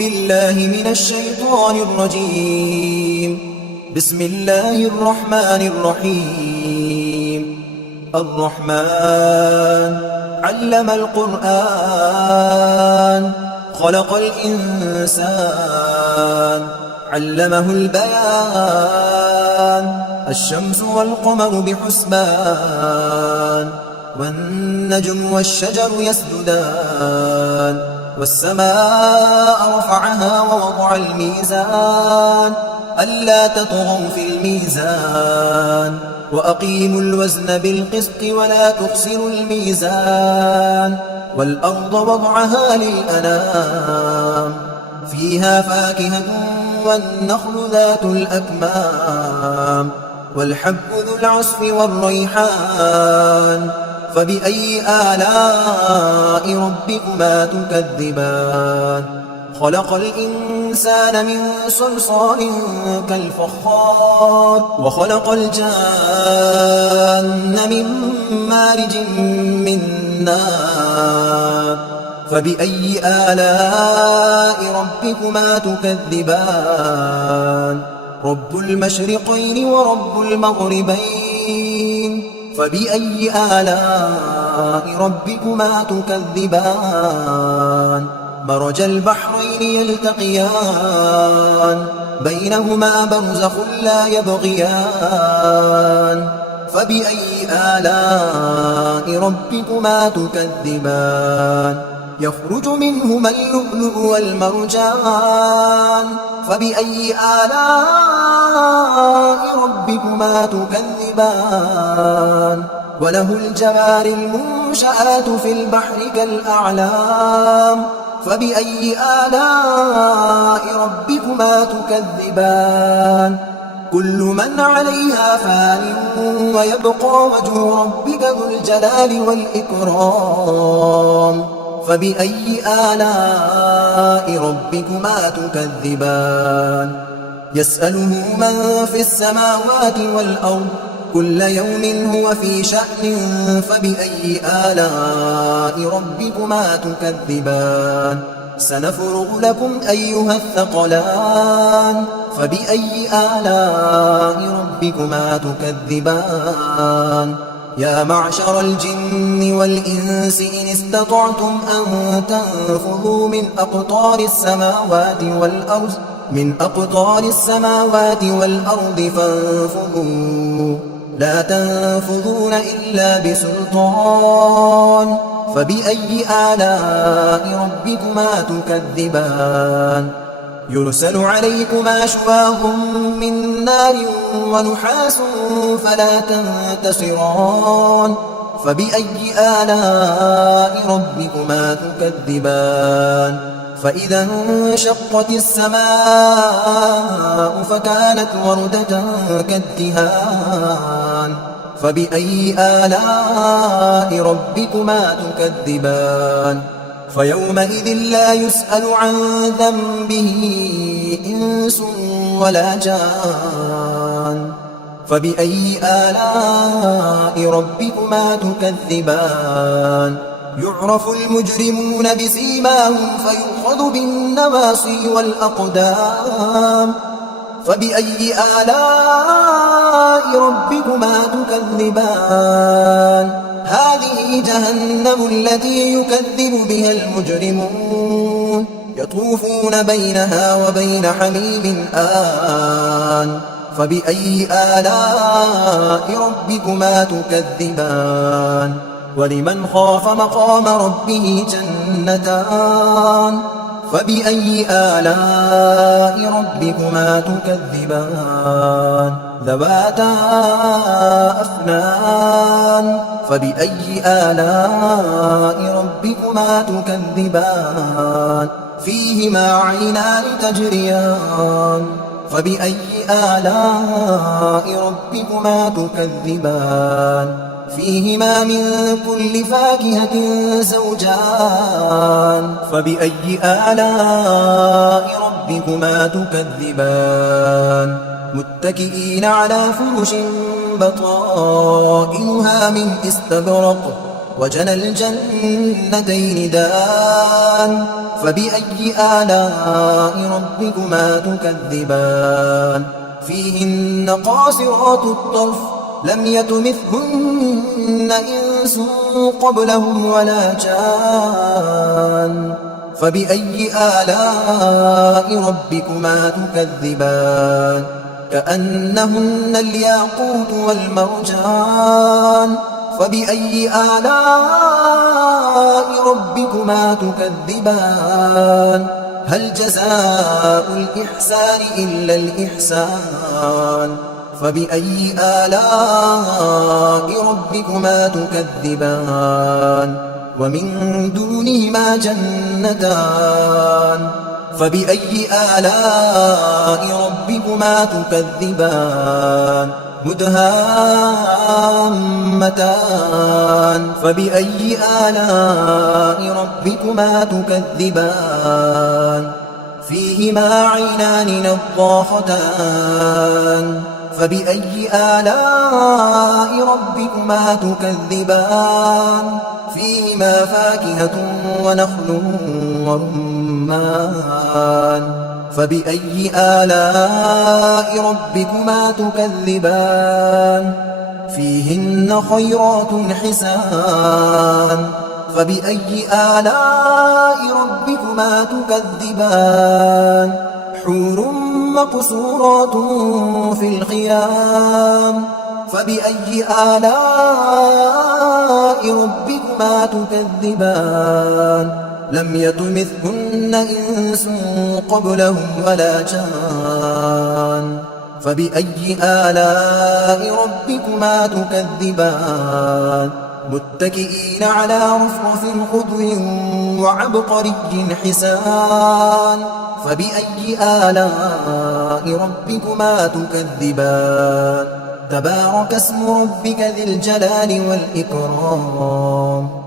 بالله من الشيطان الرجيم. بسم الله الرحمن الرحيم. الرحمن علم القرآن خلق الإنسان علمه البيان. الشمس والقمر بحسبان والنجم والشجر يسجدان والسماء رفعها ووضع الميزان ألا تطغوا في الميزان وأقيموا الوزن بالقسط ولا تخسروا الميزان. والأرض وضعها للأنام فيها فاكهة والنخل ذات الأكمام والحب ذو العصف والريحان. فبأي آلاء ربكما تكذبان؟ خلق الإنسان من صلصال كالفخار وخلق الجان من مارج من نار. فبأي آلاء ربكما تكذبان؟ رب المشرقين ورب المغربين. فبأي آلاء ربكما تكذبان؟ مرج البحرين يلتقيان بينهما برزخ لا يبغيان. فبأي آلاء ربكما تكذبان؟ يخرج منهما اللؤلؤ والمرجان. فبأي آلاء ربكما تكذبان؟ وله الجوار المنشآت في البحر كالأعلام. فبأي آلاء ربكما تكذبان؟ كل من عليها فان ويبقى وجه ربك ذو الجلال والإكرام. فبأي آلاء ربكما تكذبان؟ يسأله من في السماوات والأرض كل يوم هو في شأن. فبأي آلاء ربكما تكذبان؟ سنفرغ لكم أيها الثقلان. فبأي آلاء ربكما تكذبان؟ يا معشر الجن والإنس إن استطعتم أن تنفذوا من أقطار السماوات والأرض فانفذوا لا تنفذون إلا بسلطان. فبأي آلاء ربكما تكذبان؟ يرسل عليكما شواظ من نار ونحاس فلا تنتصران. فبأي آلاء ربكما تكذبان؟ فإذا انشقت السماء فكانت وردة كالدهان. فبأي آلاء ربكما تكذبان؟ فيومئذ لا يسأل عن ذنبه إنس ولا جان. فبأي آلاء ربكما تكذبان؟ يعرف المجرمون بسيماهم فيؤخذ بالنواصي والأقدام. فبأي آلاء ربكما تكذبان؟ هذه جهنم التي يكذب بها المجرمون يطوفون بينها وبين حميم آن. فبأي آلاء ربكما تكذبان؟ ولمن خاف مقام ربه جنتان. فبأي آلاء ربكما تكذبان؟ ذواتا أفنان. فبأي آلاء ربكما تكذبان؟ فيهما عينان تجريان. فبأي آلاء ربكما تكذبان؟ فيهما من كل فاكهة زوجان. فبأي آلاء ربكما تكذبان؟ متكئين على فرش بطائنها من استبرق وجنى الجنتين دان. فبأي آلاء ربكما تكذبان فيهن قاصرات الطرف لم يطمثهن إنس قبلهم ولا جان فبأي آلاء ربكما تكذبان كأنهن الياقوت والمرجان فبأي آلاء ربكما تكذبان هل جزاء الإحسان إلا الإحسان فبأي آلاء ربكما تكذبان ومن دونهما جنتان فبأي آلاء ربكما تكذبان مدهامتان فبأي آلاء ربكما تكذبان فيهما عينان نضاختان فبأي آلاء ربكما تكذبان فيهما فاكهة ونخل ورمان فبأي آلاء ربكما تكذبان فيهن خيرات حسان فبأي آلاء ربكما تكذبان حور مقصورات في الخيام فبأي آلاء ربكما تكذبان لم يطمثهن إنس قبلهم ولا جان فبأي آلاء ربكما تكذبان متكئين على رفرف خضر وعبقري حسان فبأي آلاء ربكما تكذبان تبارك اسم ربك ذي الجلال والإكرام